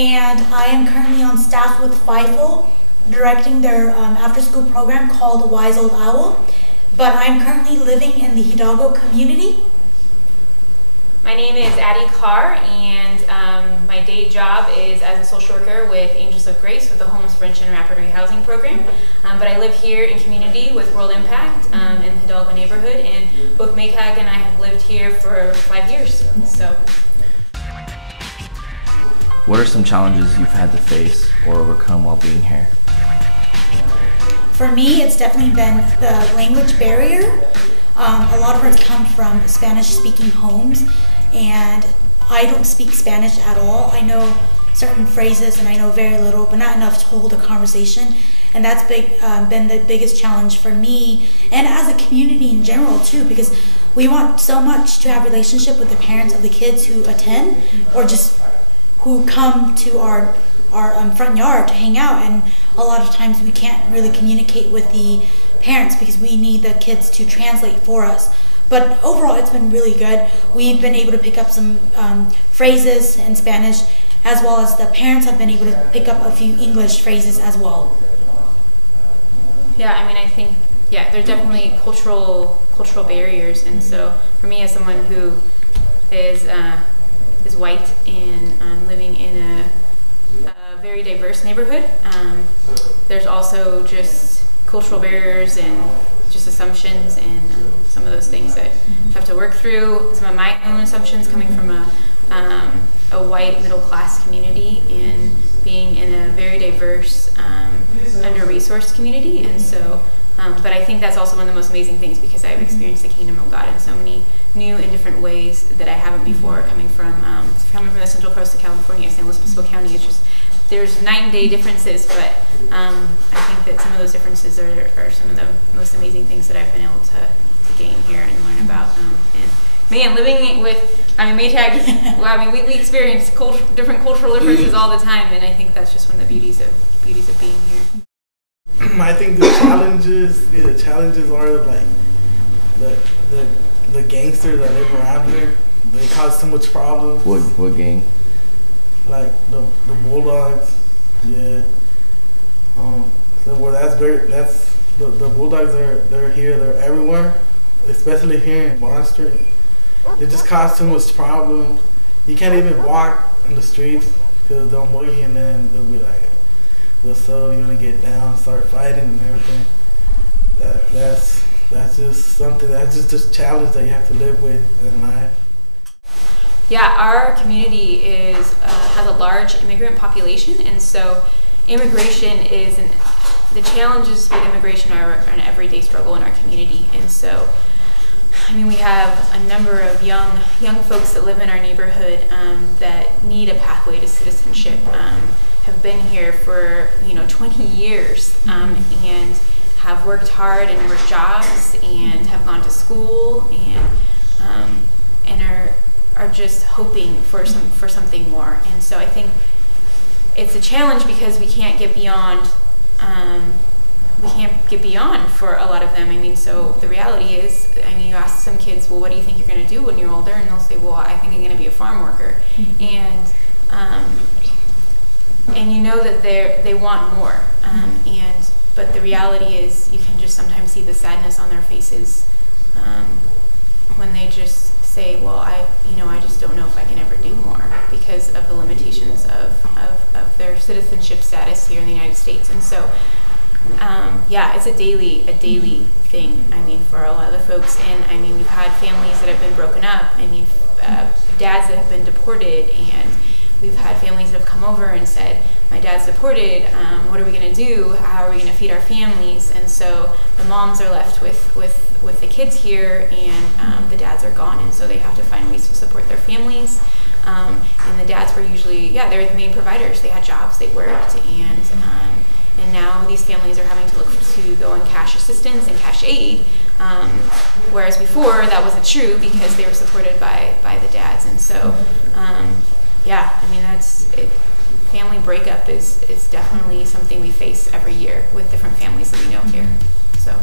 and I am currently on staff with FIFO, directing their after-school program called Wise Old Owl. But I'm currently living in the Hidalgo community. My name is Addie Carr, and my day job is as a social worker with Angels of Grace with the Homeless Prevention and Rapid Rehousing Program. But I live here in community with World Impact in the Hidalgo neighborhood, and both Maytag and I have lived here for 5 years. So, what are some challenges you've had to face or overcome while being here? For me, it's definitely been the language barrier. A lot of us come from Spanish-speaking homes, and I don't speak Spanish at all. I know certain phrases and I know very little, but not enough to hold a conversation. And that's been the biggest challenge for me and as a community in general too, because we want so much to have a relationship with the parents of the kids who attend or just who come to our front yard to hang out. And a lot of times we can't really communicate with the parents because we need the kids to translate for us. But overall, it's been really good. We've been able to pick up some phrases in Spanish, as well as the parents have been able to pick up a few English phrases as well. yeah, I mean, I think, there's definitely cultural barriers, and so for me, as someone who is white and living in a very diverse neighborhood, there's also just cultural barriers and just assumptions and some of those things that you have to work through. Some of my own assumptions coming from a white middle class community and being in a very diverse, under-resourced community. And so, but I think that's also one of the most amazing things because I've experienced the kingdom of God in so many new and different ways that I haven't before. Coming from the Central Coast of California, San Luis Obispo County, it's just there's night and day differences, but I think that some of those differences are some of the most amazing things that I've been able to gain here and learn about. And man, living with, Maytag, well, we experience different cultural differences all the time, and I think that's just one of the beauties of being here. I think the challenges are like the gangsters that live around here. They cause too much problems. What gang? Like the Bulldogs, yeah. So where the Bulldogs they're here, they're everywhere, especially here in Bond Street. They just cause too much problems. You can't even walk in the streets because they'll move you, and then they'll be like, so you want to get down, start fighting and everything. That's just something, that's just a challenge that you have to live with in life. Yeah, our community has a large immigrant population, and so immigration the challenges with immigration are an everyday struggle in our community. And so, we have a number of young folks that live in our neighborhood that need a pathway to citizenship. Have been here for 20 years and have worked hard and worked jobs and have gone to school and are just hoping for something more. And so I think it's a challenge because we can't get beyond for a lot of them. So the reality is, you ask some kids, well, what do you think you're going to do when you're older? And they'll say, well, I think I'm going to be a farm worker. And you know that they want more, but the reality is you can just sometimes see the sadness on their faces when they just say, well, I just don't know if I can ever do more because of the limitations of their citizenship status here in the United States. And so, it's a daily thing, for a lot of the folks. And we've had families that have been broken up. Dads that have been deported, and we've had families that have come over and said, my dad's deported, what are we going to do? How are we going to feed our families? And so the moms are left with the kids here, and the dads are gone, and so they have to find ways to support their families. And the dads were usually, they were the main providers. They had jobs, they worked, and now these families are having to look to go on cash assistance and cash aid, whereas before that wasn't true because they were supported by the dads. And so, that's it. Family breakup is definitely something we face every year with different families that we know here. So.